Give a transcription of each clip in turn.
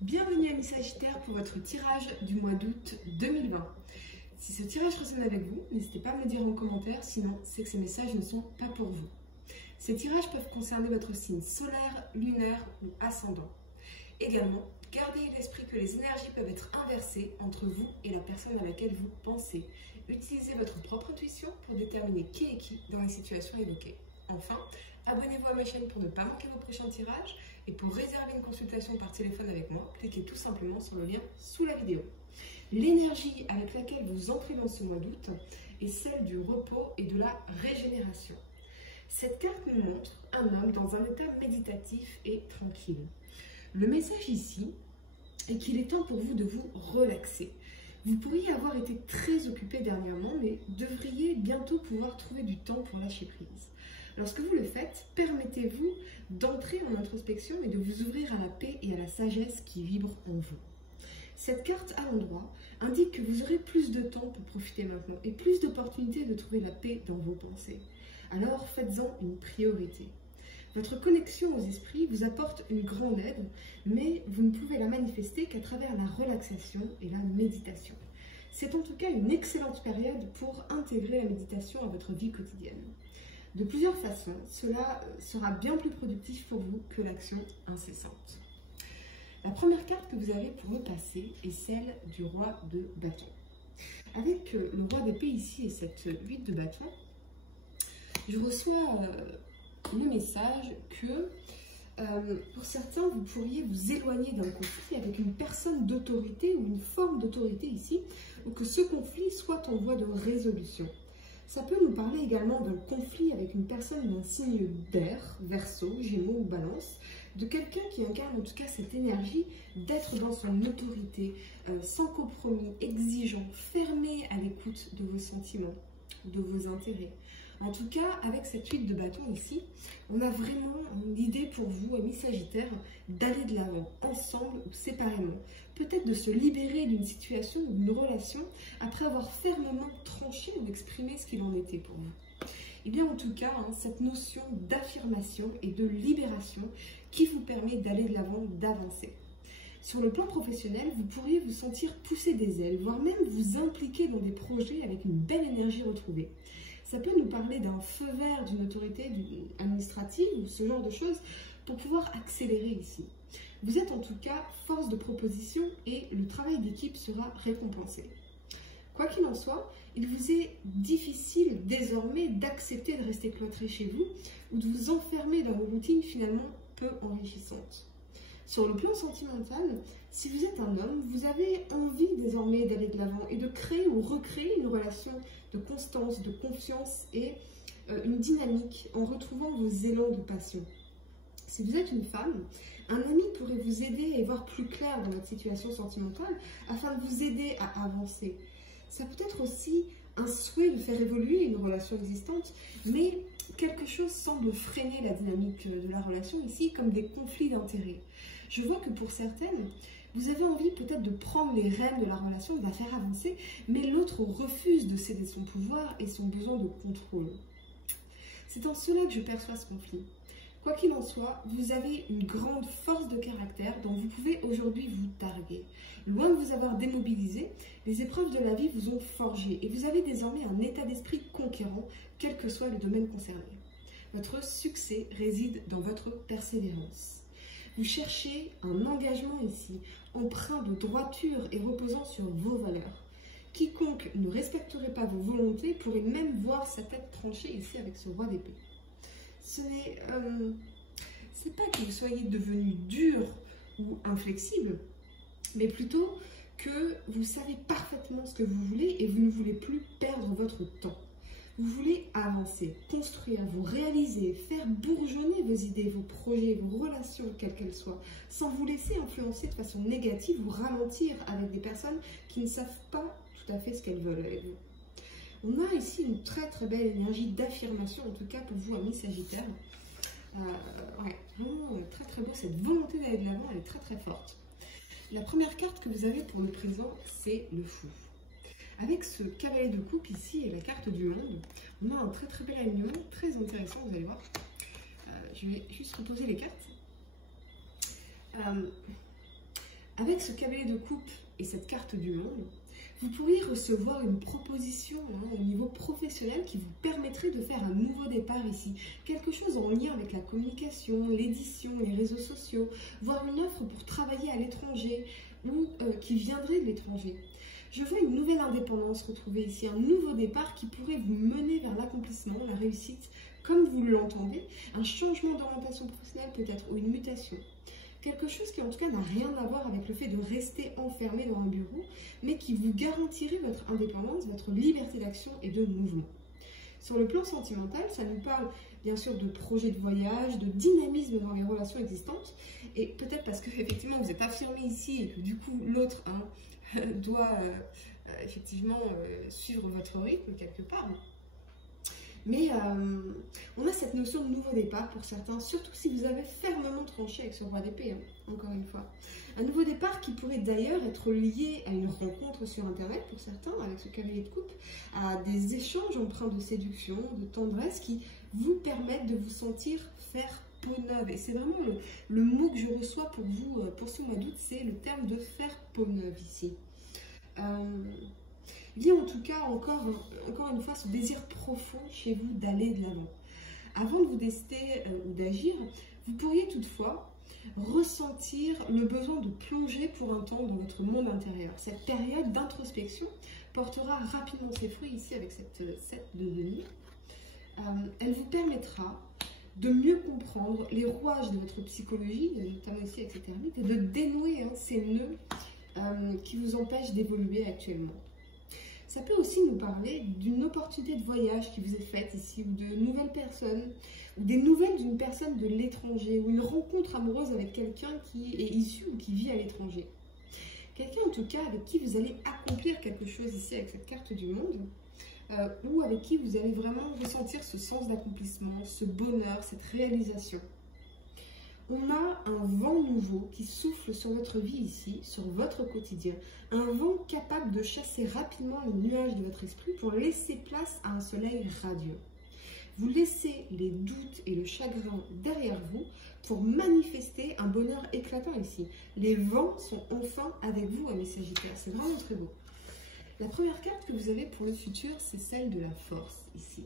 Bienvenue Amis Sagittaires pour votre tirage du mois d'août 2020. Si ce tirage résonne avec vous, n'hésitez pas à me le dire en commentaire, sinon c'est que ces messages ne sont pas pour vous. Ces tirages peuvent concerner votre signe solaire, lunaire ou ascendant. Également, gardez à l'esprit que les énergies peuvent être inversées entre vous et la personne à laquelle vous pensez. Utilisez votre propre intuition pour déterminer qui est qui dans les situations évoquées. Enfin, abonnez-vous à ma chaîne pour ne pas manquer vos prochains tirages et pour réserver une consultation par téléphone avec moi, cliquez tout simplement sur le lien sous la vidéo. L'énergie avec laquelle vous entrez dans ce mois d'août est celle du repos et de la régénération. Cette carte nous montre un homme dans un état méditatif et tranquille. Le message ici est qu'il est temps pour vous de vous relaxer. Vous pourriez avoir été très occupé dernièrement, mais devriez bientôt pouvoir trouver du temps pour lâcher prise. Lorsque vous le faites, permettez-vous d'entrer en introspection et de vous ouvrir à la paix et à la sagesse qui vibrent en vous. Cette carte à l'endroit indique que vous aurez plus de temps pour profiter maintenant et plus d'opportunités de trouver la paix dans vos pensées. Alors faites-en une priorité. Votre connexion aux esprits vous apporte une grande aide, mais vous ne pouvez la manifester qu'à travers la relaxation et la méditation. C'est en tout cas une excellente période pour intégrer la méditation à votre vie quotidienne. De plusieurs façons, cela sera bien plus productif pour vous que l'action incessante. La première carte que vous avez pour me passer est celle du roi de bâton. Avec le roi d'épée ici et cette 8 de bâton, je reçois le message que pour certains, vous pourriez vous éloigner d'un conflit avec une personne d'autorité ou une forme d'autorité ici, ou que ce conflit soit en voie de résolution. Ça peut nous parler également d'un conflit avec une personne d'un signe d'air, Verseau, Gémeaux ou Balance, de quelqu'un qui incarne en tout cas cette énergie d'être dans son autorité, sans compromis, exigeant, fermé à l'écoute de vos sentiments, de vos intérêts. En tout cas, avec cette 8 de bâton ici, on a vraiment l'idée pour vous, amis Sagittaires, d'aller de l'avant, ensemble ou séparément. Peut-être de se libérer d'une situation ou d'une relation après avoir fermement tranché ou exprimé ce qu'il en était pour vous. Et bien en tout cas, cette notion d'affirmation et de libération qui vous permet d'aller de l'avant, d'avancer. Sur le plan professionnel, vous pourriez vous sentir pousser des ailes, voire même vous impliquer dans des projets avec une belle énergie retrouvée. Ça peut nous parler d'un feu vert d'une autorité administrative ou ce genre de choses pour pouvoir accélérer ici. Vous êtes en tout cas force de proposition et le travail d'équipe sera récompensé. Quoi qu'il en soit, il vous est difficile désormais d'accepter de rester cloîtré chez vous ou de vous enfermer dans une routine finalement peu enrichissante. Sur le plan sentimental, si vous êtes un homme, vous avez envie désormais d'aller de l'avant et de créer ou recréer une relation de constance, de confiance et une dynamique en retrouvant vos élans de passion. Si vous êtes une femme, un ami pourrait vous aider à y voir plus clair dans votre situation sentimentale afin de vous aider à avancer. Ça peut être aussi un souhait de faire évoluer une relation existante, mais quelque chose semble freiner la dynamique de la relation ici, comme des conflits d'intérêts. Je vois que pour certaines, vous avez envie peut-être de prendre les rênes de la relation, de la faire avancer, mais l'autre refuse de céder son pouvoir et son besoin de contrôle. C'est en cela que je perçois ce conflit. Quoi qu'il en soit, vous avez une grande force de caractère dont vous pouvez aujourd'hui vous targuer. Loin de vous avoir démobilisé, les épreuves de la vie vous ont forgé et vous avez désormais un état d'esprit conquérant, quel que soit le domaine concerné. Votre succès réside dans votre persévérance. Vous cherchez un engagement ici, empreint de droiture et reposant sur vos valeurs. Quiconque ne respecterait pas vos volontés pourrait même voir sa tête tranchée ici avec ce roi d'épée. Ce n'est pas que vous soyez devenu dur ou inflexible, mais plutôt que vous savez parfaitement ce que vous voulez et vous ne voulez plus perdre votre temps. Vous voulez avancer, construire, vous réaliser, faire bourgeonner vos idées, vos projets, vos relations, quelles qu'elles soient, sans vous laisser influencer de façon négative ou ralentir avec des personnes qui ne savent pas tout à fait ce qu'elles veulent avec vous. On a ici une très très belle énergie d'affirmation, en tout cas pour vous, amis Sagittaires. Vraiment très très beau, cette volonté d'aller de l'avant, elle est très très forte. La première carte que vous avez pour le présent, c'est le fou. Avec ce cavalier de coupe ici et la carte du monde, on a un très très bel alignement, très intéressant, vous allez voir. Je vais juste reposer les cartes. Avec ce cavalier de coupe et cette carte du monde, vous pourriez recevoir une proposition au niveau professionnel qui vous permettrait de faire un nouveau départ ici. Quelque chose en lien avec la communication, l'édition, les réseaux sociaux, voire une offre pour travailler à l'étranger ou qui viendrait de l'étranger. Je vois une nouvelle indépendance retrouvée ici, un nouveau départ qui pourrait vous mener vers l'accomplissement, la réussite, comme vous l'entendez, un changement d'orientation professionnelle peut-être ou une mutation. Quelque chose qui en tout cas n'a rien à voir avec le fait de rester enfermé dans un bureau, mais qui vous garantirait votre indépendance, votre liberté d'action et de mouvement. Sur le plan sentimental, ça nous parle bien sûr de projets de voyage, de dynamisme dans les relations existantes, et peut-être parce que effectivement vous êtes affirmé ici et que du coup l'autre doit effectivement suivre votre rythme quelque part. Mais on a cette notion de nouveau départ pour certains, surtout si vous avez fermement tranché avec ce roi d'épée, encore une fois. Un nouveau départ qui pourrait d'ailleurs être lié à une rencontre sur Internet pour certains, avec ce cavalier de coupe, à des échanges empreints de séduction, de tendresse qui vous permettent de vous sentir faire peau neuve. Et c'est vraiment le mot que je reçois pour vous, pour ce mois d'août, c'est le terme de faire peau neuve ici. Il y a en tout cas encore une fois ce désir profond chez vous d'aller de l'avant. Avant de vous décider ou d'agir, vous pourriez toutefois ressentir le besoin de plonger pour un temps dans votre monde intérieur. Cette période d'introspection portera rapidement ses fruits ici avec cette 7 de denier. Elle vous permettra de mieux comprendre les rouages de votre psychologie, notamment ici avec cette ermite, et de dénouer ces nœuds qui vous empêchent d'évoluer actuellement. Ça peut aussi nous parler d'une opportunité de voyage qui vous est faite ici, ou de nouvelles personnes, ou des nouvelles d'une personne de l'étranger, ou une rencontre amoureuse avec quelqu'un qui est issu ou qui vit à l'étranger. Quelqu'un en tout cas avec qui vous allez accomplir quelque chose ici avec cette carte du monde, ou avec qui vous allez vraiment ressentir ce sens d'accomplissement, ce bonheur, cette réalisation. On a un vent nouveau qui souffle sur votre vie ici, sur votre quotidien. Un vent capable de chasser rapidement les nuages de votre esprit pour laisser place à un soleil radieux. Vous laissez les doutes et le chagrin derrière vous pour manifester un bonheur éclatant ici. Les vents sont enfin avec vous, mes Sagittaires. C'est vraiment très beau. La première carte que vous avez pour le futur, c'est celle de la force ici.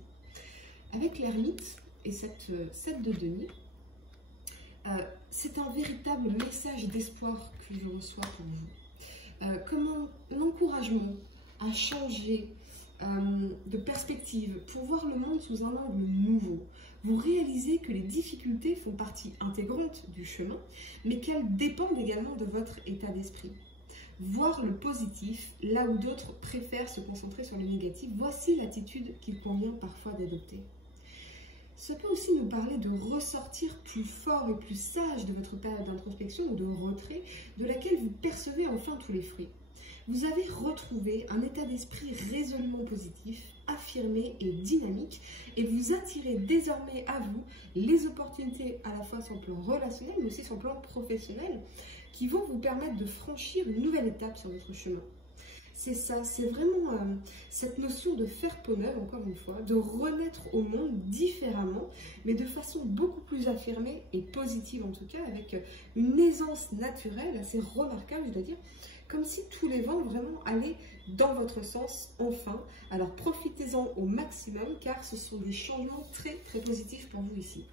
Avec l'ermite et cette 7 de denier, c'est un véritable message d'espoir que je reçois pour vous. Comme un encouragement à changer de perspective pour voir le monde sous un angle nouveau. Vous réalisez que les difficultés font partie intégrante du chemin, mais qu'elles dépendent également de votre état d'esprit. Voir le positif là où d'autres préfèrent se concentrer sur le négatif, voici l'attitude qu'il convient parfois d'adopter. Ça peut aussi nous parler de ressortir plus fort et plus sage de votre période d'introspection ou de retrait, de laquelle vous percevez enfin tous les fruits. Vous avez retrouvé un état d'esprit résolument positif, affirmé et dynamique, et vous attirez désormais à vous les opportunités à la fois sur le plan relationnel, mais aussi sur le plan professionnel, qui vont vous permettre de franchir une nouvelle étape sur votre chemin. C'est ça, c'est vraiment cette notion de faire peau neuve, encore une fois, de renaître au monde différemment, mais de façon beaucoup plus affirmée et positive en tout cas, avec une aisance naturelle assez remarquable, je dois dire, comme si tous les vents vraiment allaient dans votre sens enfin. Alors profitez-en au maximum car ce sont des changements très très positifs pour vous ici.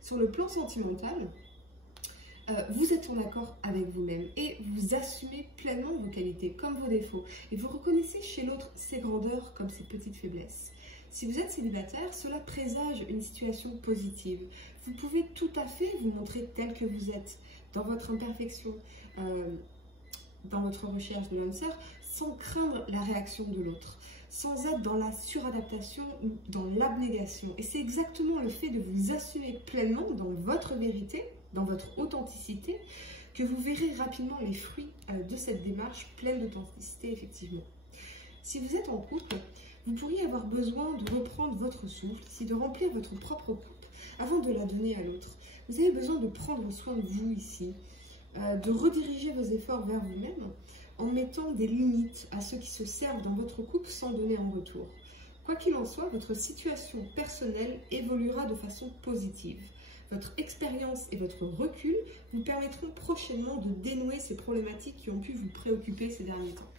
Sur le plan sentimental, vous êtes en accord avec vous-même et vous assumez pleinement vos qualités comme vos défauts et vous reconnaissez chez l'autre ses grandeurs comme ses petites faiblesses. Si vous êtes célibataire, cela présage une situation positive. Vous pouvez tout à fait vous montrer tel que vous êtes, dans votre imperfection, dans votre recherche de l'âme sœur, sans craindre la réaction de l'autre, sans être dans la suradaptation ou dans l'abnégation. Et c'est exactement le fait de vous assumer pleinement dans votre vérité, dans votre authenticité, que vous verrez rapidement les fruits de cette démarche pleine d'authenticité, effectivement. Si vous êtes en couple, vous pourriez avoir besoin de reprendre votre souffle, de remplir votre propre coupe avant de la donner à l'autre. Vous avez besoin de prendre soin de vous ici, de rediriger vos efforts vers vous-même en mettant des limites à ceux qui se servent dans votre couple sans donner en retour. Quoi qu'il en soit, votre situation personnelle évoluera de façon positive. Votre expérience et votre recul vous permettront prochainement de dénouer ces problématiques qui ont pu vous préoccuper ces derniers temps.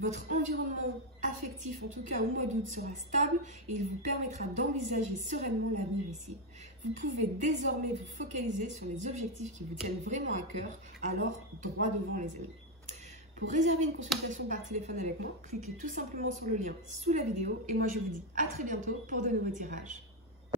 Votre environnement affectif, en tout cas au mois d'août, sera stable et il vous permettra d'envisager sereinement l'avenir ici. Vous pouvez désormais vous focaliser sur les objectifs qui vous tiennent vraiment à cœur, alors droit devant les amis. Pour réserver une consultation par téléphone avec moi, cliquez tout simplement sur le lien sous la vidéo et moi je vous dis à très bientôt pour de nouveaux tirages.